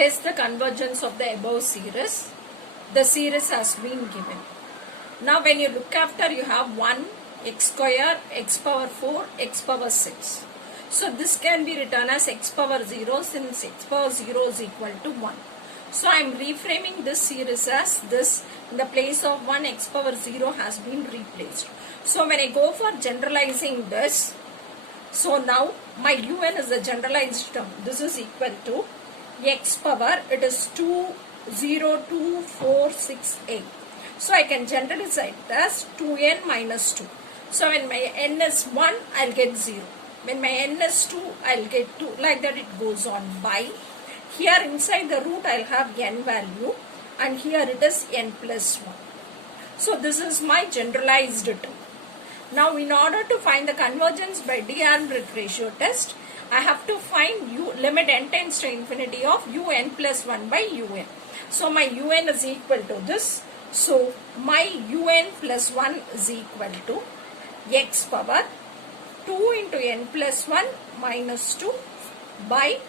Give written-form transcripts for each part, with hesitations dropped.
Test the convergence of the above series. The series has been given. Now when you look after, you have 1 x square, x power 4, x power 6. So this can be written as x power 0 since x power 0 is equal to 1. So I am reframing this series as this. In the place of 1, x power 0 has been replaced. So when I go for generalizing this, so now my un is the generalized term. This is equal to x power, it is 2, 0, 2, 4, 6, 8. So I can generalize it as 2n minus 2. So when my n is 1, I'll get 0. When my n is 2, I'll get 2. Like that it goes on by. Here inside the root I'll have n value and here it is n plus 1. So this is my generalized term. Now in order to find the convergence by D'Alembert ratio test, I have to find limit n tends to infinity of un plus 1 by un. So my un is equal to this. So my un plus 1 is equal to x power 2 into n plus 1 minus 2 by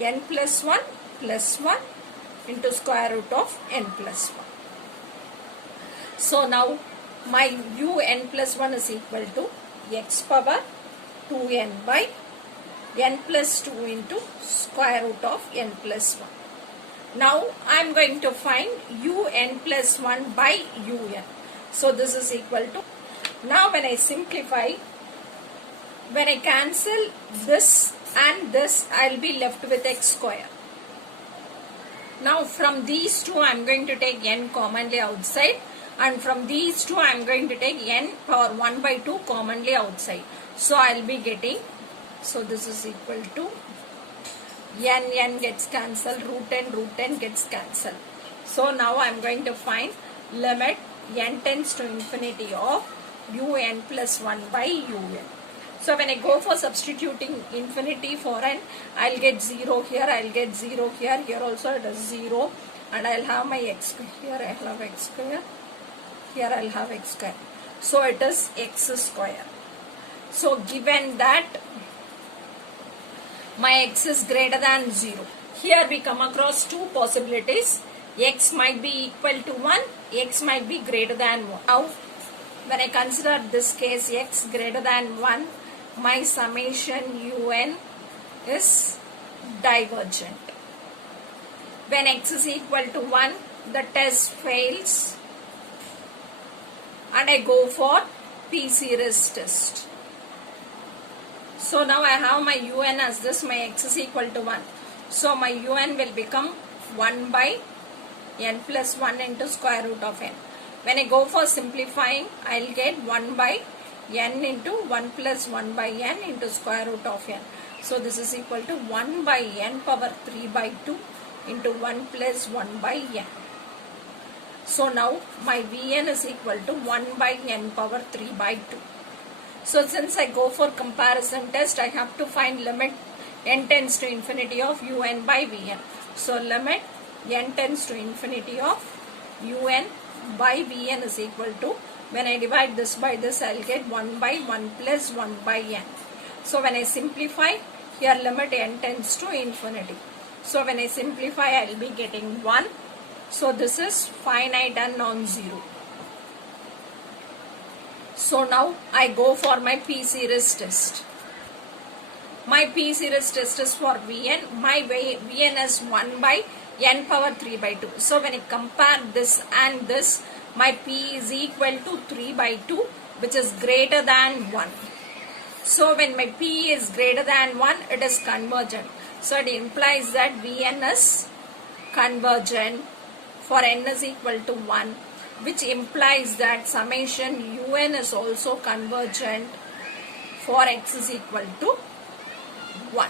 n plus 1 plus 1 into square root of n plus 1. So now my un plus 1 is equal to x power 2n by n plus 2 into square root of n plus 1. Now I am going to find un plus 1 by un. So this is equal to, now when I simplify, when I cancel this and this, I will be left with x square. Now from these two I am going to take n commonly outside, and from these two I am going to take n power 1 by 2 commonly outside. So I will be getting, so this is equal to n gets cancelled, root n gets cancelled. So now I am going to find limit n tends to infinity of un plus 1 by un. So when I go for substituting infinity for n, I will get 0 here, I will get 0 here, here also it is 0, and I will have my x square, here I will have x square, here I will have x square. So it is x square. So given that my x is greater than 0, here we come across two possibilities. X might be equal to 1, x might be greater than 1. Now when I consider this case x greater than 1, my summation un is divergent. When x is equal to 1, the test fails and I go for p-series test. So now I have my un as this, my x is equal to 1. So my un will become 1 by n plus 1 into square root of n. When I go for simplifying, I will get 1 by n into 1 plus 1 by n into square root of n. So this is equal to 1 by n power 3 by 2 into 1 plus 1 by n. So now my Vn is equal to 1 by n power 3 by 2. So since I go for comparison test, I have to find limit n tends to infinity of un by Vn. So limit n tends to infinity of un by Vn is equal to, when I divide this by this, I will get 1 by 1 plus 1 by n. So when I simplify, here limit n tends to infinity. So when I simplify, I will be getting 1. So this is finite and non-zero. So now I go for my p-series test. My p-series test is for Vn. My Vn is 1 by n power 3 by 2. So when I compare this and this, my p is equal to 3 by 2, which is greater than 1. So when my p is greater than 1, it is convergent. So it implies that Vn is convergent for n is equal to 1, which implies that summation un is also convergent for x is equal to 1.